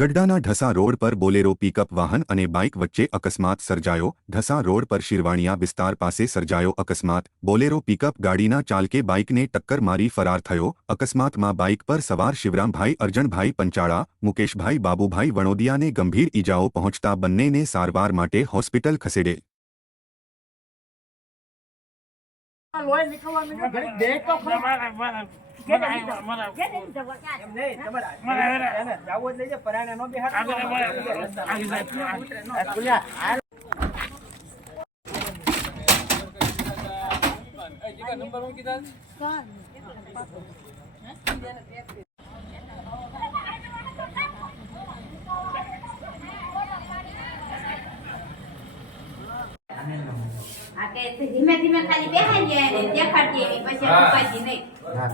ગઢડાના Dhasa road પર Bolero pickup વાહન અને બાઇક વચ્ચે અકસ્માત સર્જાયો। ઢસા રોડ પર શિરવાણિયા વિસ્તાર પાસે સર્જાયો અકસ્માત। બોલેરો પિકઅપ ગાડીના ચાલકે બાઇકને ટક્કર મારી ફરાર થયો। અકસ્માતમાં બાઇક પર સવાર શિવરામભાઈ અરજણભાઈ પંચાળા, મુકેશભાઈ બાબુભાઈ વણોદિયાને ગંભીર ઈજાઓ પહોંચતા બંનેને સારવાર માટે હોસ્પિટલ ખસેડે। ધીમે ધીમે ખાલી બેહાઈ જાય ને દેખાડતી એની પછી ઉપાજી નહીં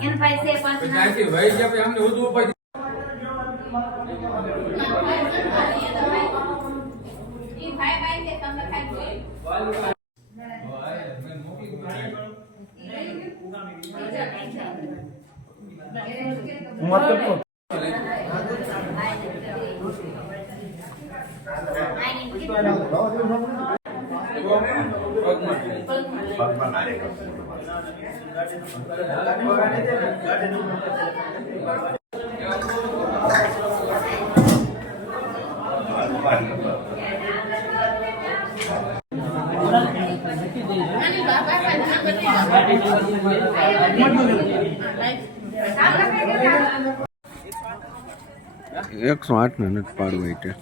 એન પાસે પાછું નાખી વહી જાય પછી અમને વધુ ઉપાજી ઈ ભાઈ ભાઈ કે તમને ખાઈ એકસો આઠ ને નથી પાડવું એટલે